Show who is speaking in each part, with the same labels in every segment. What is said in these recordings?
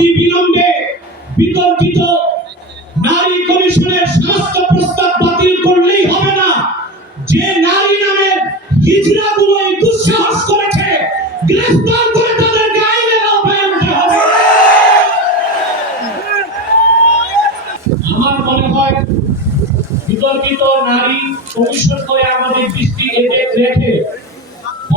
Speaker 1: অনতি বিলম্বে বিতর্কিত নারী কমিশনের সমস্ত প্রস্তাব বাতিল করলেই হবে না। যে নারী নামের হিজড়াগুলোই দুঃসাহস করেছে, গ্রেফতার করে তাদেরকে আইনের আমার মনে হয় বিতর্কিত নারী কমিশন করে আমাদের দৃষ্টি এদের রেখে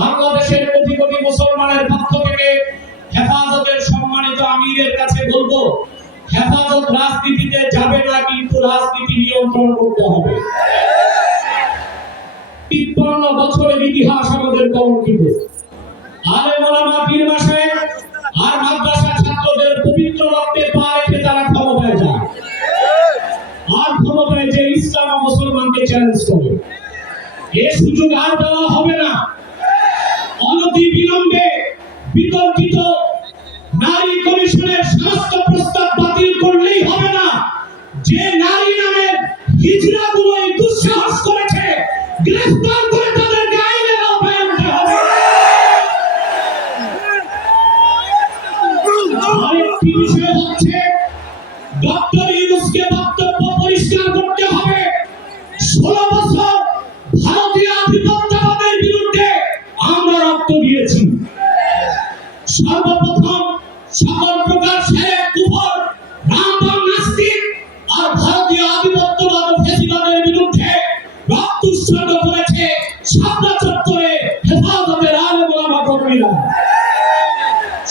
Speaker 1: বাংলাদেশের কোটি কোটি মুসলমানের পক্ষ থেকে হেফাজতের সম্মানিত আমিরের কাছে বলব, হেফাজত রাজনীতিতে যাবে না কিন্তু রাজনীতি নিয়ন্ত্রণ করতে হবে। তিপ্পান্ন বছরের ইতিহাস আমাদের আলে মোলামা পীর মাসায়েখ আর মাদ্রাসা ছাত্রদের পবিত্র রক্তে পা রেখে তারা ক্ষমতায় যায়। আর ক্ষমতায় যে ইসলাম মুসলমানকে চ্যালেঞ্জ করে। এ সুযোগ আর দেওয়া হবে না। অনতি বিলম্বে বিতর্কিত নারী কমিশনের সমস্ত প্রস্তাব বাতিল করলেই হবে না। যে নারী নামের হিজড়াগুলোই দুঃসাহস করেছে, গ্রেফতার করে তাদেরকে আইনের আওতায় আনতে হবে। আরেকটি বিষয় হচ্ছে, ডক্টর ইউনুসকে বক্তব্য পরিষ্কার করতে হবে। ষোলো বছর সর্বপ্রথম সকল প্রকার শেখ কুফর রামবাম নাস্তিক আর ভারতীয় আধিপত্যবাদ ফেসিবাদের বিরুদ্ধে রক্ত উৎসর্গ করেছে সাবনা চত্বরে হেফাজতের আলে গোলামা কর্মীরা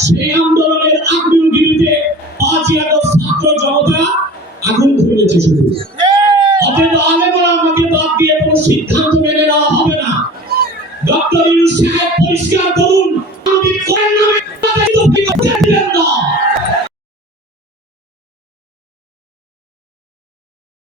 Speaker 1: সেই আন্দোলনের আগ্নেয়গিরিতে পাঁচই আগস্ট ছাত্র জনতা আগুন ধরিয়েছে শুধু। অতএব আলেমরা আমাকে বাদ দিয়ে কোনো সিদ্ধান্ত মেনে নেওয়া হবে না। ডক্টর ইউনুস পরিষ্কার করুন।